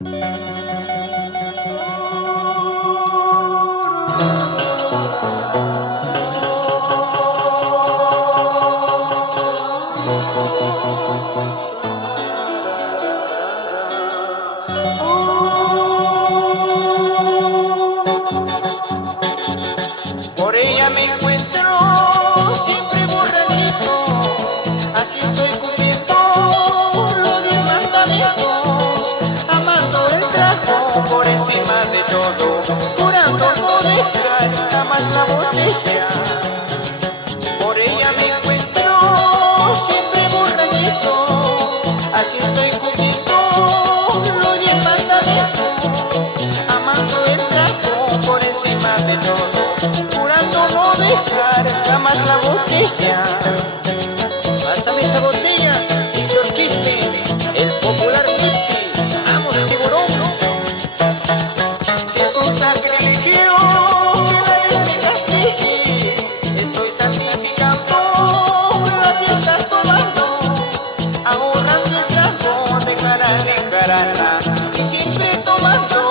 Por ella me encuentro siempre borrachito, así estoy cumpliendo los 10 mandamientos, amando el trago por encima de todo, jurando no dejar jamás la botella. Por ella me encuentro siempre borrachito, así estoy cumpliendo los 10 mandamientos, amando el trago por encima de todo, jurando no dejar jamás la botella. Pásame esa botella y te orquiste, el popular whisky, vamos tiburón. Si es un sacrilegio que la ley me castigue, estoy santificando la fiesta tomando, ahorrando el trago de cara y siempre tomando.